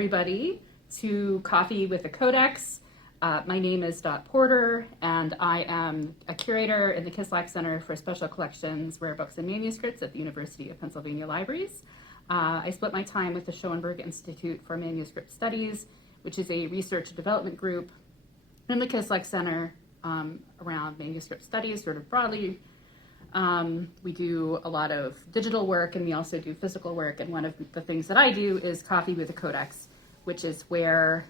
everybody to Coffee with a Codex. My name is Dot Porter, and I am a curator in the Kislak Center for Special Collections, Rare Books and Manuscripts at the University of Pennsylvania Libraries. I split my time with the Schoenberg Institute for Manuscript Studies, which is a research and development group in the Kislak Center around manuscript studies, sort of broadly. We do a lot of digital work, and we also do physical work. And one of the things that I do is Coffee with a Codex, which is where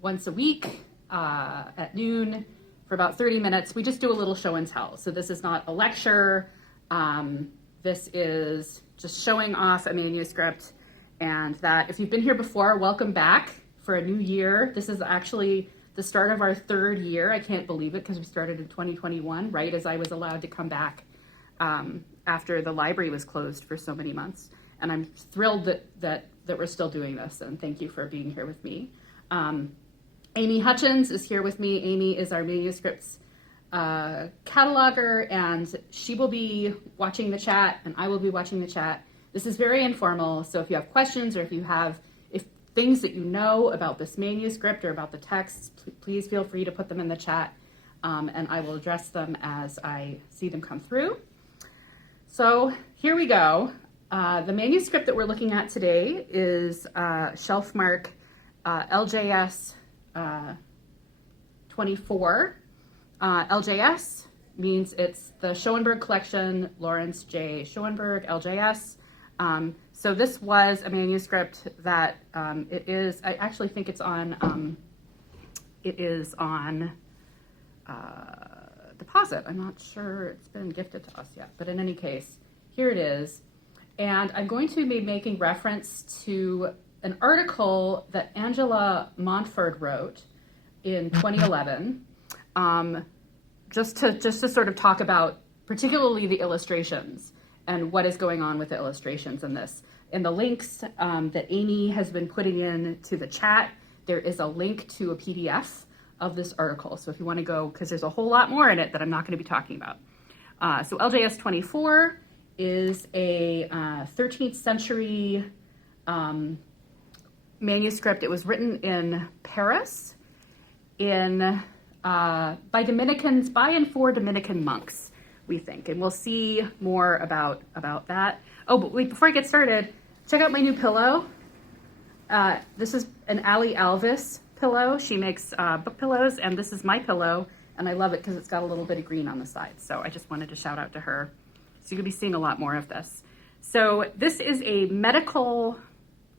once a week at noon for about 30 minutes, we just do a little show and tell. So this is not a lecture. This is just showing off a manuscript, and that if you've been here before, welcome back for a new year. This is actually the start of our third year. I can't believe it because we started in 2021, right as I was allowed to come back after the library was closed for so many months. And I'm thrilled that we're still doing this, and thank you for being here with me. Amy Hutchins is here with me. Amy is our manuscripts cataloger, and she will be watching the chat, and I will be watching the chat. This is very informal, so if you have questions or if you have things that you know about this manuscript or about the texts, please feel free to put them in the chat, and I will address them as I see them come through. So here we go. The manuscript that we're looking at today is shelf mark LJS 24. LJS means it's the Schoenberg collection, Lawrence J. Schoenberg, LJS. So this was a manuscript that it is, I actually think it's on, it is on deposit. I'm not sure it's been gifted to us yet, but in any case, here it is. And I'm going to be making reference to an article that Angela Montford wrote in 2011, just to sort of talk about particularly the illustrations and what is going on with the illustrations in this. In the links that Amy has been putting in to the chat, there is a link to a PDF of this article. So if you want to go, because there's a whole lot more in it that I'm not going to be talking about. So LJS 24 is a 13th century manuscript. It was written in Paris by Dominicans, by and for Dominican monks, we think. And we'll see more about that. Oh, but wait, before I get started, check out my new pillow. This is an Ali Alvis pillow. She makes book pillows, and this is my pillow, and I love it because it's got a little bit of green on the side. So I just wanted to shout out to her. So you're gonna be seeing a lot more of this. So this is a medical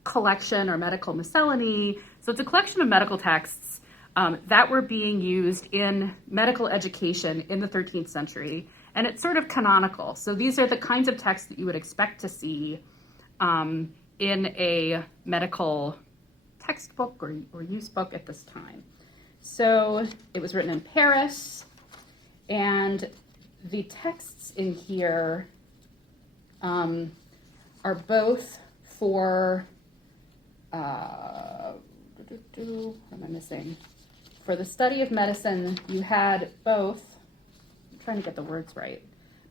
collection or medical miscellany. So it's a collection of medical texts that were being used in medical education in the 13th century. And it's sort of canonical. So these are the kinds of texts that you would expect to see in a medical textbook or use book at this time. So it was written in Paris, and the texts in here are both for, what am I missing? For the study of medicine, you had both, I'm trying to get the words right,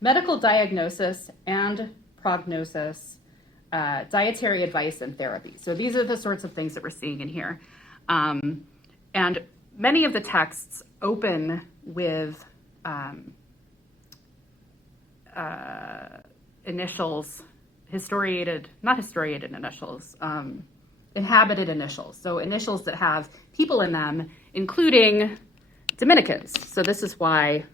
medical diagnosis and prognosis, dietary advice and therapy. So these are the sorts of things that we're seeing in here. And many of the texts open with initials, inhabited initials. So initials that have people in them, including Dominicans. So this is why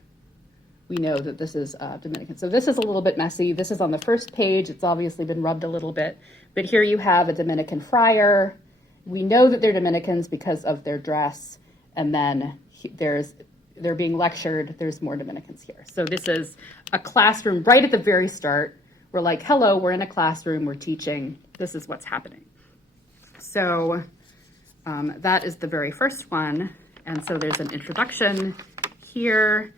we know that this is Dominican. So this is a little bit messy. This is on the first page. It's obviously been rubbed a little bit. But here you have a Dominican friar. We know that they're Dominicans because of their dress. And then they're being lectured. There's more Dominicans here. So this is a classroom right at the very start. We're like, hello, we're in a classroom. We're teaching. This is what's happening. So that is the very first one. And so there's an introduction here.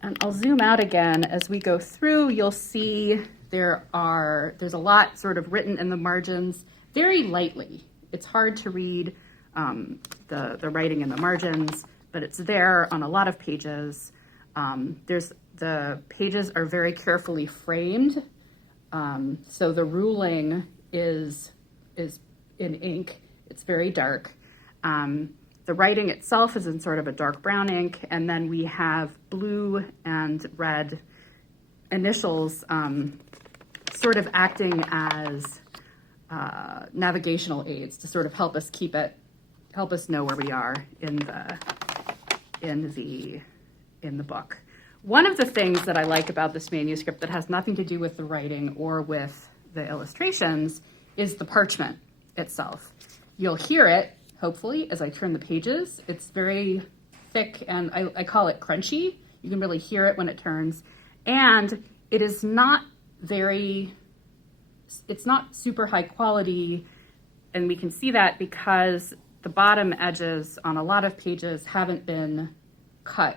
And I'll zoom out again. As we go through, you'll see there's a lot sort of written in the margins very lightly. It's hard to read the writing in the margins, but it's there on a lot of pages. The pages are very carefully framed. So the ruling is in ink. It's very dark. The writing itself is in sort of a dark brown ink, and then we have blue and red initials sort of acting as navigational aids to sort of help us know where we are in the book. One of the things that I like about this manuscript that has nothing to do with the writing or with the illustrations is the parchment itself. You'll hear it, hopefully, as I turn the pages. It's very thick, and I call it crunchy. You can really hear it when it turns. And it is not it's not super high quality, and we can see that because the bottom edges on a lot of pages haven't been cut.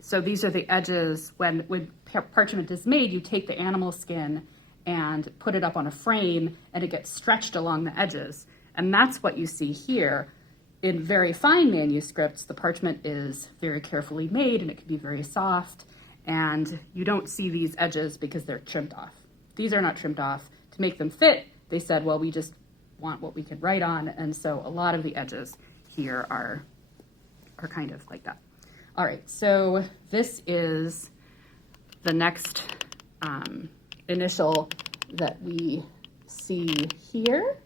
So these are the edges. When parchment is made, you take the animal skin and put it up on a frame, and it gets stretched along the edges. And that's what you see here. In very fine manuscripts, the parchment is very carefully made, and it can be very soft, and you don't see these edges because they're trimmed off. These are not trimmed off. To make them fit, they said, well, we just want what we could write on, and so a lot of the edges here are kind of like that. All right, so this is the next initial that we see here.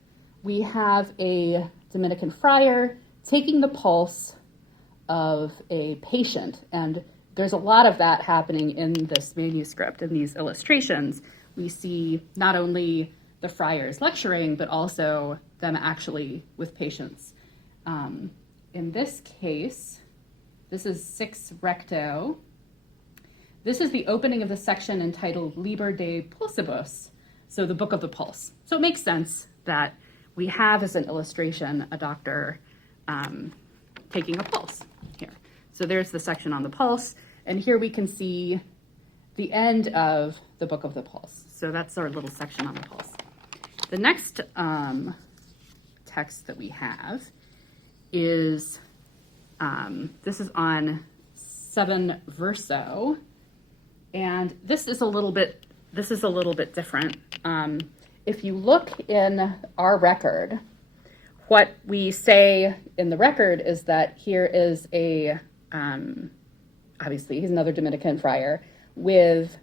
We have a Dominican friar taking the pulse of a patient, and there's a lot of that happening in this manuscript. In these illustrations, we see not only the friars lecturing, but also them actually with patients. In this case, this is 6 recto. This is the opening of the section entitled Liber de Pulsibus, so the Book of the Pulse. So it makes sense that we have as an illustration a doctor taking a pulse here. So there's the section on the pulse, and here we can see the end of the Book of the Pulse. So that's our little section on the pulse. The next text that we have is, this is on 7 verso, and this is a little bit different. If you look in our record, what we say in the record is that here is obviously he's another Dominican friar with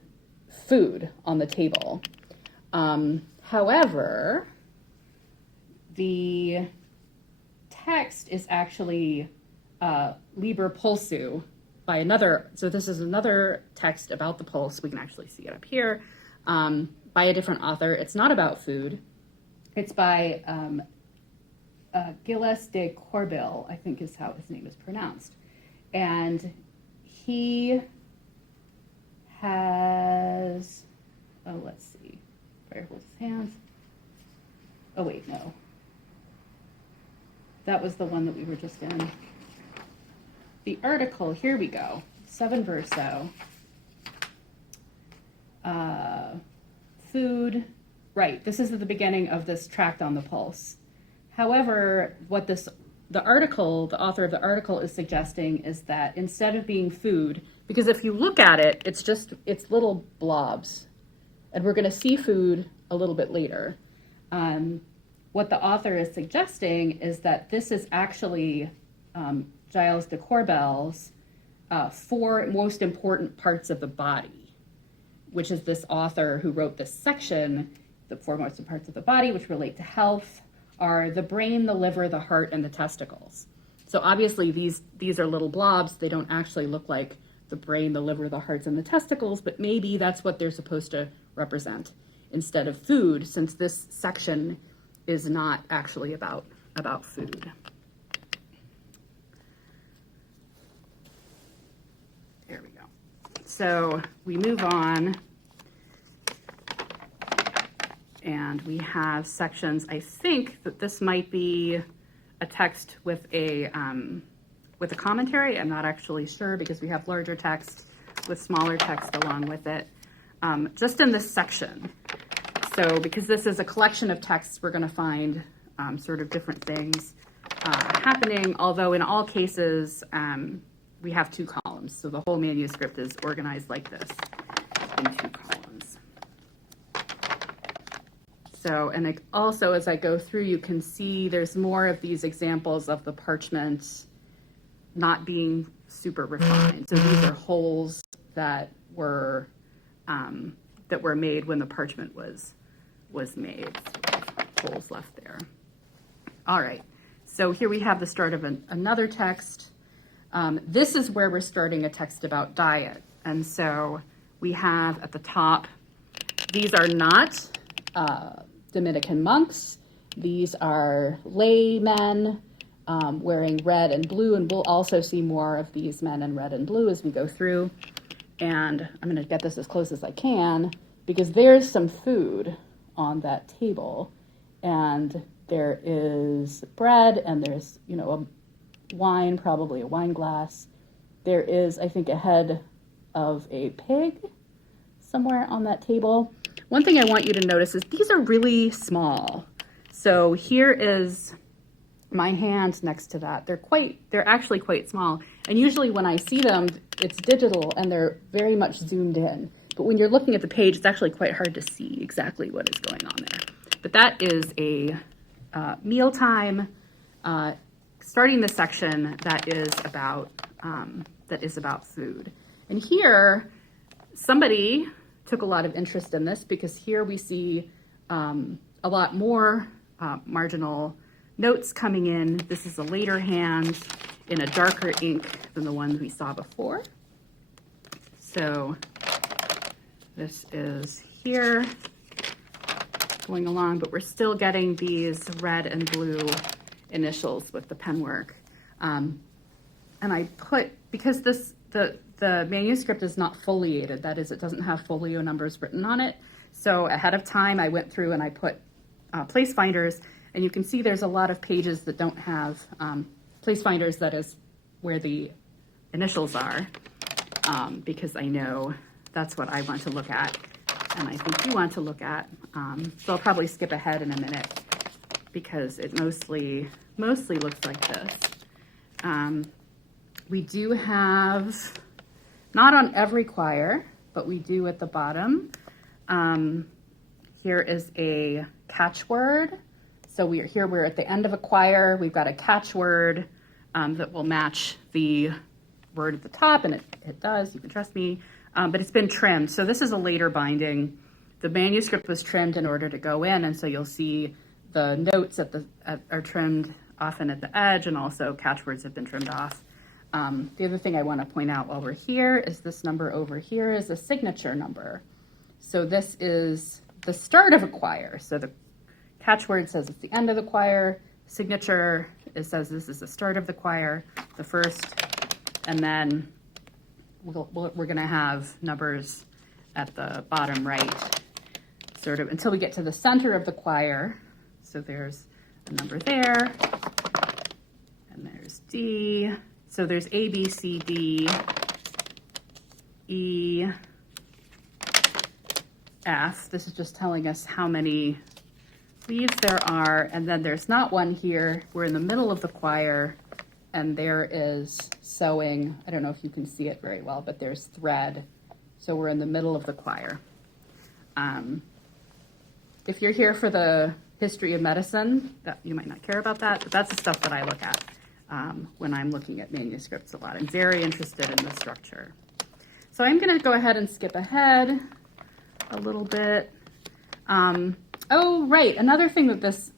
food on the table. However, the text is actually Liber Pulsu by another, so this is another text about the pulse. We can actually see it up here, by a different author. It's not about food. It's by Gilles de Corbil, I think is how his name is pronounced. And he has, let's see, where holds his hands. Oh wait, no. That was the one that we were just in. The article, here we go, 7 verso. Food, right, this is at the beginning of this tract on the pulse. However, what the author of the article is suggesting is that instead of being food, because if you look at it, it's little blobs, and we're gonna see food a little bit later. What the author is suggesting is that this is actually Gilles de Corbil's 4 most important parts of the body, which is this author who wrote this section. The 4 most parts of the body which relate to health are the brain, the liver, the heart, and the testicles. So obviously these are little blobs. They don't actually look like the brain, the liver, the hearts, and the testicles, but maybe that's what they're supposed to represent instead of food, since this section is not actually about food. There we go. So we move on, and we have sections. I think that this might be a text with a commentary. I'm not actually sure because we have larger text with smaller text along with it. Just in this section. So because this is a collection of texts, we're going to find sort of different things happening, although in all cases we have 2 columns. So the whole manuscript is organized like this in 2 columns. So, and also as I go through, you can see there's more of these examples of the parchment not being super refined. So these are holes that were made when the parchment was made. So holes left there. All right. So here we have the start of another text. This is where we're starting a text about diet. And so we have at the top, these are not Dominican monks. These are laymen wearing red and blue, and we'll also see more of these men in red and blue as we go through. And I'm going to get this as close as I can because there's some food on that table, and there is bread, and there's, a wine, probably a wine glass. There is, I think, a head of a pig somewhere on that table. One thing I want you to notice is these are really small. So here is my hand next to that. They're actually quite small. And usually when I see them, it's digital and they're very much zoomed in. But when you're looking at the page, it's actually quite hard to see exactly what is going on there. But that is a mealtime, starting the section that is about food. And here, somebody took a lot of interest in this because here we see a lot more marginal notes coming in. This is a later hand in a darker ink than the ones we saw before. So this is here going along, but we're still getting these red and blue initials with the penwork. And I put, because the manuscript is not foliated, that is, it doesn't have folio numbers written on it. So ahead of time, I went through and I put place finders, and you can see there's a lot of pages that don't have place finders, that is where the initials are, because I know that's what I want to look at, and I think you want to look at. So I'll probably skip ahead in a minute because it mostly looks like this. We do have, not on every quire, but we do at the bottom. Here is a catchword. So we're at the end of a quire. We've got a catchword that will match the word at the top, and it does, you can trust me, but it's been trimmed. So this is a later binding. The manuscript was trimmed in order to go in, and so you'll see the notes are trimmed often at the edge, and also catchwords have been trimmed off. The other thing I want to point out while we're here is this number over here is a signature number. So this is the start of a quire. So the catchword says it's the end of the quire. Signature, it says this is the start of the quire, the first, and then we're going to have numbers at the bottom right, sort of until we get to the center of the quire. So there's a number there, and there's D. So there's A, B, C, D, E, F. This is just telling us how many leaves there are, and then there's not one here. We're in the middle of the quire, and there is sewing. I don't know if you can see it very well, but there's thread. So we're in the middle of the quire. If you're here for the history of medicine, that you might not care about that, but that's the stuff that I look at when I'm looking at manuscripts a lot. I'm very interested in the structure. So I'm going to go ahead and skip ahead a little bit. Oh, right. Another thing that this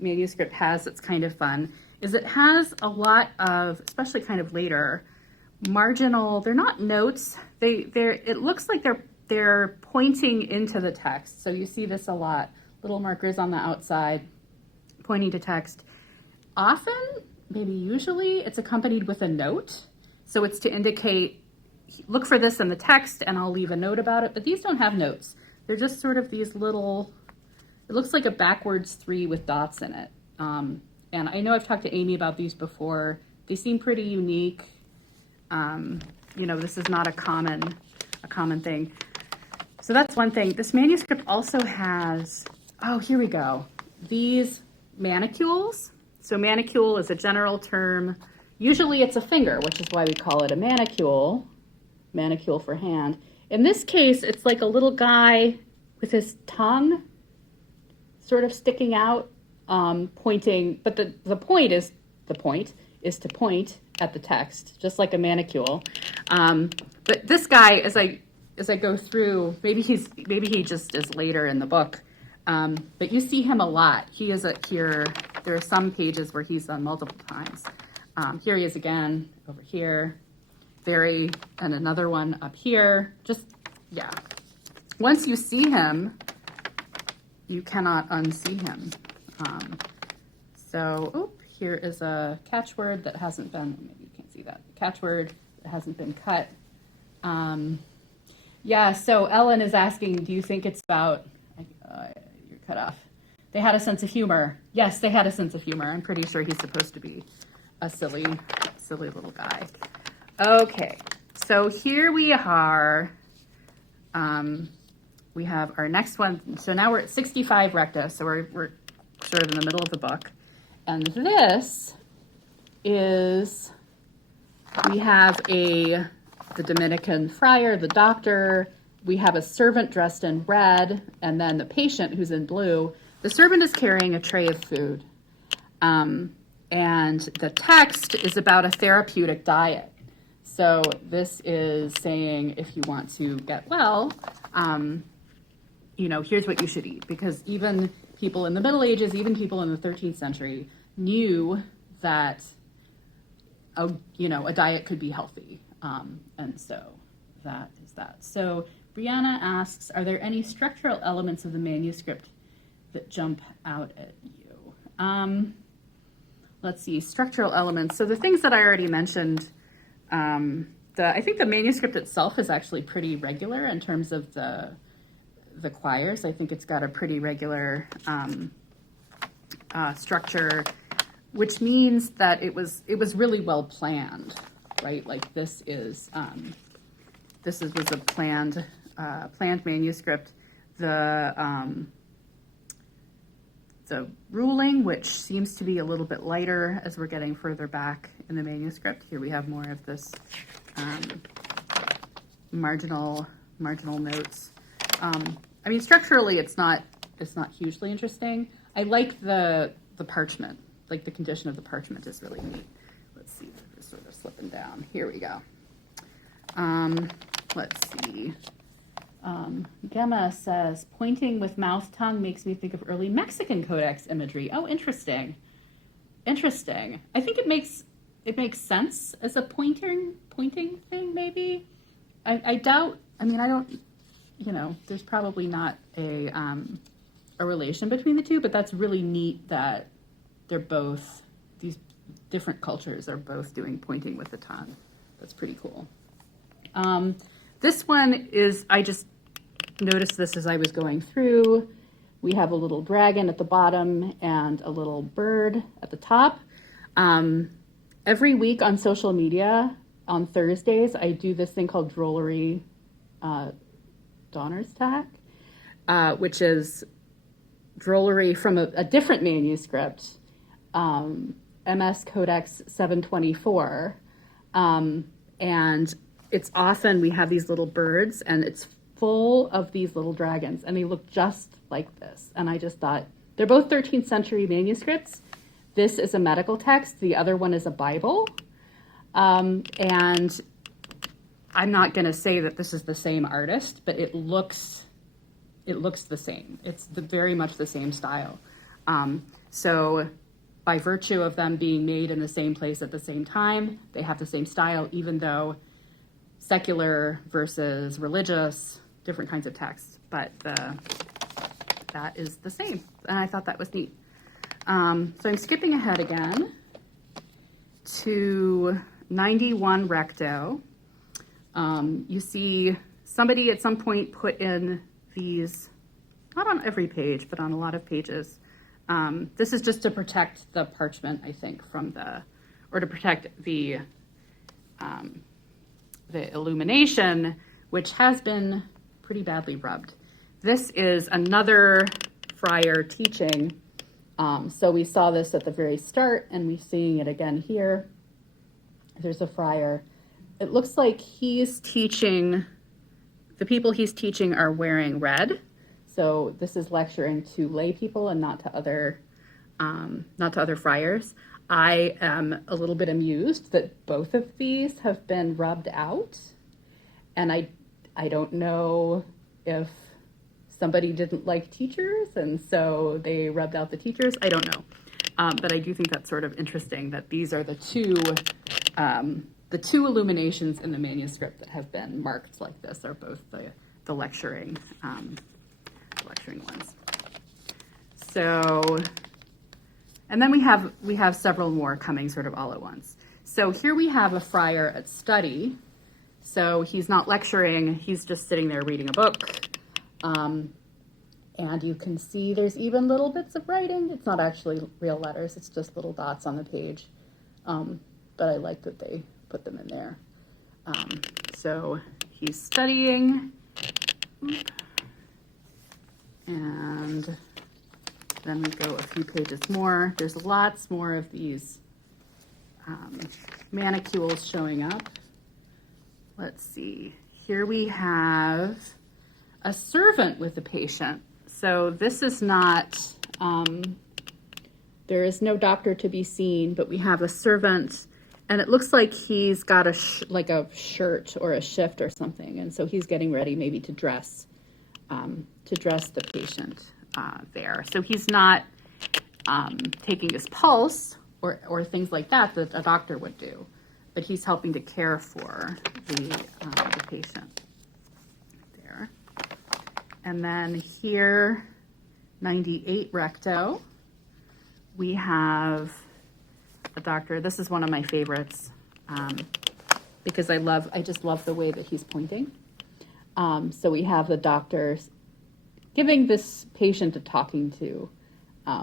manuscript has that's kind of fun is it has a lot of, especially kind of later, marginal, they're not notes. It looks like they're pointing into the text. So you see this a lot. Little markers on the outside pointing to text. Often, maybe usually, it's accompanied with a note. So it's to indicate, look for this in the text and I'll leave a note about it. But these don't have notes. They're just sort of these little, it looks like a backwards 3 with dots in it. And I know I've talked to Amy about these before. They seem pretty unique. This is not a common thing. So that's one thing. This manuscript also has, oh, here we go. These manicules. So manicule is a general term. Usually it's a finger, which is why we call it a manicule for hand. In this case, it's like a little guy with his tongue sort of sticking out, pointing, but the point is to point at the text, just like a manicule. But this guy, as I go through, maybe he just is later in the book, but you see him a lot. He is here. There are some pages where he's done multiple times. Here he is again, over here, and another one up here. Just, yeah. Once you see him, you cannot unsee him. Here is a catchword that hasn't been, maybe you can't see that, catchword that hasn't been cut. So Ellen is asking, do you think it's about, you're cut off. They had a sense of humor. Yes, they had a sense of humor. I'm pretty sure he's supposed to be a silly little guy. Okay, so here we are. We have our next one. So now we're at 65 recta, so we're sort of in the middle of the book. And this is, we have the Dominican friar, the doctor, we have a servant dressed in red, and then the patient who's in blue. The servant is carrying a tray of food. And the text is about a therapeutic diet. So this is saying, if you want to get well, here's what you should eat. Because even people in the Middle Ages, even people in the 13th century knew that, a diet could be healthy. And so that is that. So Brianna asks, are there any structural elements of the manuscript that jump out at you? Let's see, structural elements. So the things that I already mentioned, I think the manuscript itself is actually pretty regular in terms of the quires. I think it's got a pretty regular structure, which means that it was really well planned, right? Like this was a planned manuscript. The ruling, which seems to be a little bit lighter as we're getting further back in the manuscript. Here we have more of this marginal notes. Structurally, it's not hugely interesting. I like the parchment, like the condition of the parchment is really neat. Let's see, we're sort of slipping down. Here we go. Let's see. Gemma says, pointing with mouth tongue makes me think of early Mexican Codex imagery. Oh, interesting. I think it makes sense as a pointing thing, maybe. I doubt, I don't, there's probably not a relation between the two, but that's really neat that they're both, these different cultures are both doing pointing with the tongue. That's pretty cool. This one is, I just noticed this as I was going through. We have a little dragon at the bottom and a little bird at the top. Every week on social media, on Thursdays, I do this thing called Drollery Donnerstag, which is drollery from a different manuscript, MS Codex 724. And it's often, we have these little birds and it's full of these little dragons and they look just like this. And I just thought, they're both 13th century manuscripts. This is a medical text. The other one is a Bible. And I'm not going to say that this is the same artist, but it looks the same. It's very much the same style. So by virtue of them being made in the same place at the same time, they have the same style, even though secular versus religious, different kinds of texts, but that is the same. And I thought that was neat. So I'm skipping ahead again to 91 recto. You see somebody at some point put in these, not on every page, but on a lot of pages. This is just to protect the parchment, I think, or to protect the illumination, which has been pretty badly rubbed. This is another friar teaching. So we saw this at the very start, and we're seeing it again here. There's a friar. It looks like he's teaching, the people he's teaching are wearing red. So this is lecturing to lay people and not to other friars. I am a little bit amused that both of these have been rubbed out, and I don't know if somebody didn't like teachers and so they rubbed out the teachers. I don't know, but I do think that's sort of interesting that these are the two illuminations in the manuscript that have been marked like this are both the lecturing ones. So, and then we have several more coming sort of all at once. So here we have a friar at study. So he's not lecturing, he's just sitting there reading a book. And you can see there's even little bits of writing. It's not actually real letters, it's just little dots on the page. But I like that they put them in there. So he's studying. And then we go a few pages more. There's lots more of these manicules showing up. Let's see. Here we have a servant with the patient. So this is not, there is no doctor to be seen, but we have a servant, and it looks like he's got a shirt or a shift or something, and so he's getting ready maybe to dress the patient there. So he's not taking his pulse or things like that a doctor would do, but he's helping to care for the patient there. And then here, 98 recto, we have a doctor. This is one of my favorites because I just love the way that he's pointing. So we have the doctor giving this patient a talking to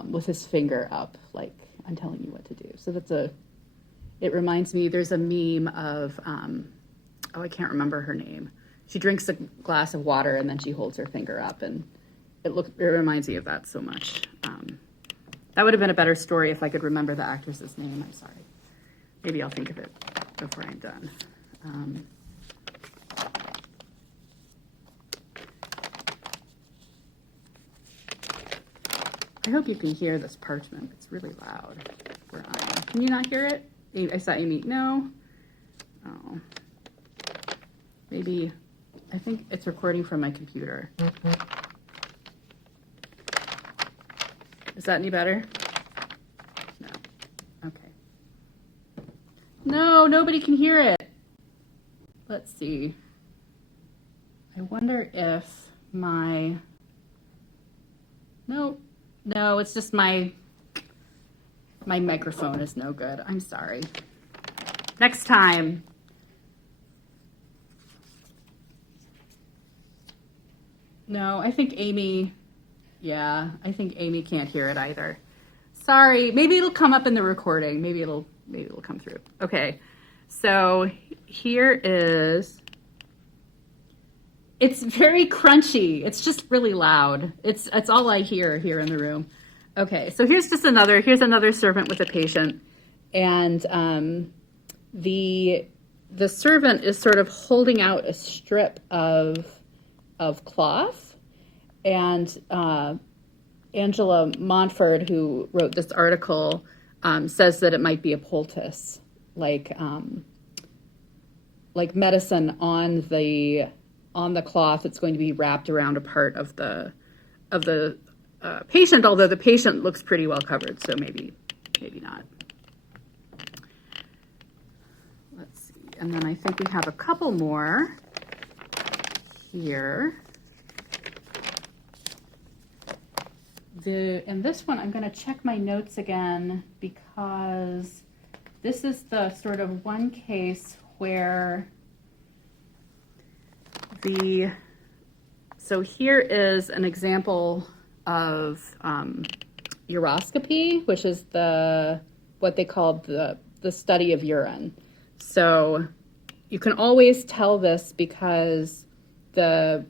with his finger up, like, I'm telling you what to do. So it reminds me, there's a meme of, I can't remember her name. She drinks a glass of water and then she holds her finger up, and it reminds me of that so much. That would have been a better story if I could remember the actress's name. I'm sorry. Maybe I'll think of it before I'm done. I hope you can hear this parchment. It's really loud where I am. Can you not hear it? I saw Amy. No? Oh. Maybe, I think it's recording from my computer. Is that any better? No. Okay. No, nobody can hear it. Let's see. I wonder if no, it's just my microphone is no good. I'm sorry. Next time. No, I think Amy can't hear it either. Sorry, maybe it'll come up in the recording. Maybe it'll come through. Okay, so here is, it's very crunchy. It's just really loud. It's all I hear here in the room. Okay, so here's another servant with a patient, and the servant is sort of holding out a strip of cloth, and Angela Montford, who wrote this article, says that it might be a poultice, like medicine on the cloth. It's going to be wrapped around a part of the patient, although the patient looks pretty well covered, so maybe not. Let's see, and then I think we have a couple more here. And this one, I'm going to check my notes again, because this is the sort of one case where so here is an example of uroscopy, which is what they call the study of urine. So you can always tell this because the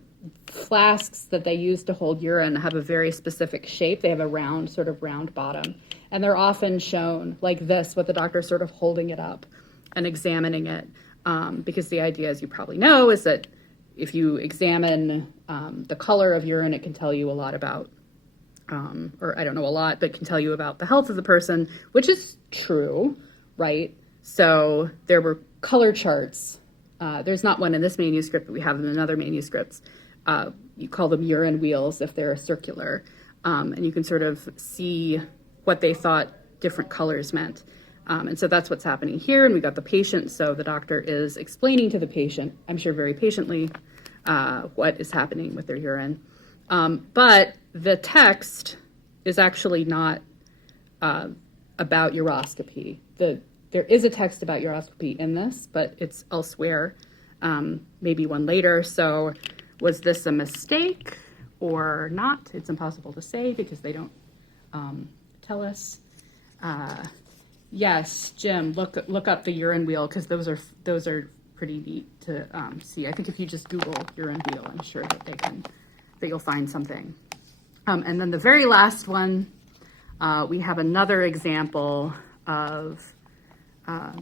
flasks that they use to hold urine have a very specific shape. They have a round bottom, and they're often shown like this, with the doctor sort of holding it up and examining it, because the idea, as you probably know, is that if you examine the color of urine, it can tell you a lot about, or I don't know a lot, but can tell you about the health of the person, which is true, right? So there were color charts. There's not one in this manuscript, but we have them in other manuscripts. You call them urine wheels if they're circular. And you can sort of see what they thought different colors meant. And so that's what's happening here. And we got the patient. So the doctor is explaining to the patient, I'm sure very patiently, what is happening with their urine. But the text is actually not about uroscopy. There is a text about uroscopy in this, but it's elsewhere, maybe one later. So was this a mistake or not? It's impossible to say because they don't tell us. Yes, Jim, look up the urine wheel because those are pretty neat to see. I think if you just Google urine wheel, I'm sure that you'll find something. And then the very last one, we have another example of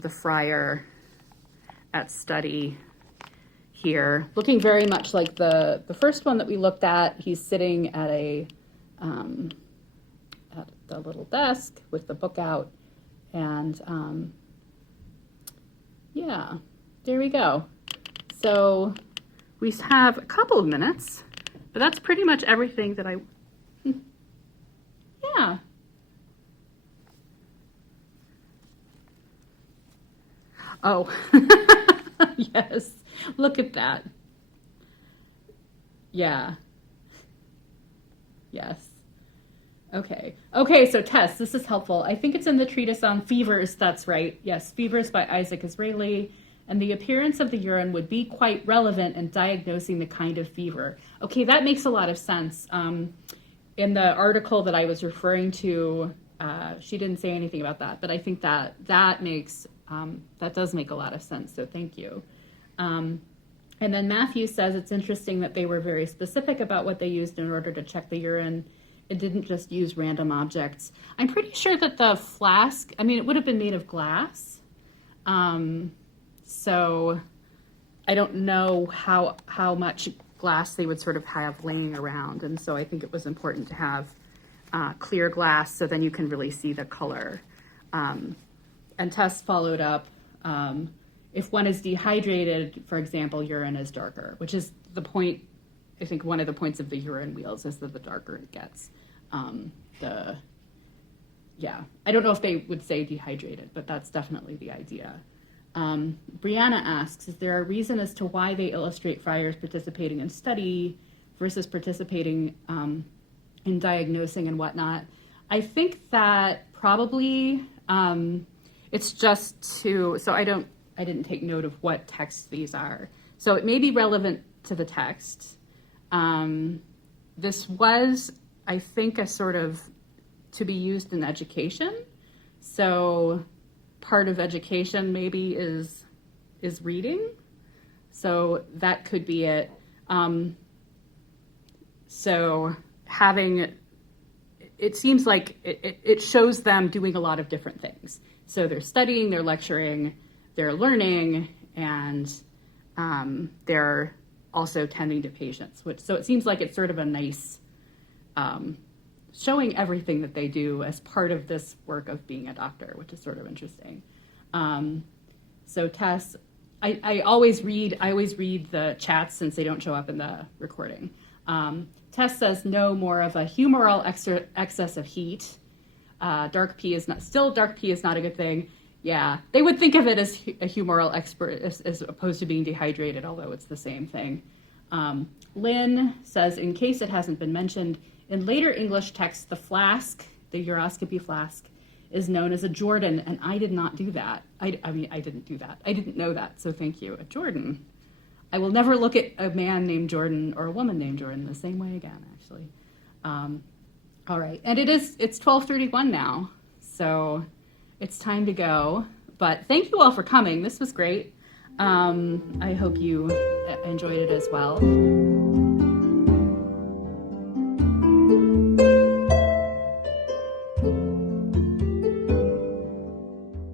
the friar at study here, looking very much like the first one that we looked at. He's sitting at the little desk with the book out, and yeah, there we go. So we have a couple of minutes, but that's pretty much everything that yeah. Oh, yes. Look at that. Yeah. Yes. Okay. Okay, so Tess, this is helpful. I think it's in the treatise on fevers. That's right. Yes, Fevers by Isaac Israeli. And the appearance of the urine would be quite relevant in diagnosing the kind of fever. Okay, that makes a lot of sense. In the article that I was referring to, she didn't say anything about that, but I think that does make a lot of sense, so thank you. And then Matthew says it's interesting that they were very specific about what they used in order to check the urine. It didn't just use random objects. I'm pretty sure that the flask, it would have been made of glass. So I don't know how much glass they would sort of have laying around. And so I think it was important to have clear glass so then you can really see the color. And Tess followed up, if one is dehydrated, for example, urine is darker, which is the point, I think one of the points of the urine wheels is that the darker it gets. I don't know if they would say dehydrated, but that's definitely the idea. Brianna asks, is there a reason as to why they illustrate friars participating in study versus participating in diagnosing and whatnot? I think that probably it's just so I didn't take note of what texts these are. So it may be relevant to the text. This was, I think, a sort of to be used in education. So part of education maybe is reading. So that could be it. So having, it seems like it shows them doing a lot of different things. So they're studying, they're lecturing, they're learning, and they're also tending to patients. So it seems like it's sort of a nice showing everything that they do as part of this work of being a doctor, which is sort of interesting. So Tess, I always read the chats since they don't show up in the recording. Tess says no, more of a humoral excess of heat. Dark pee is not a good thing. Yeah, they would think of it as a humoral expert as opposed to being dehydrated, although it's the same thing. Lynn says, in case it hasn't been mentioned, in later English texts, the flask, the uroscopy flask, is known as a Jordan, and I did not do that. I didn't do that. I didn't know that, so thank you. A Jordan. I will never look at a man named Jordan or a woman named Jordan the same way again, actually. All right, and it's 12:31 now, so it's time to go. But thank you all for coming. This was great. I hope you enjoyed it as well.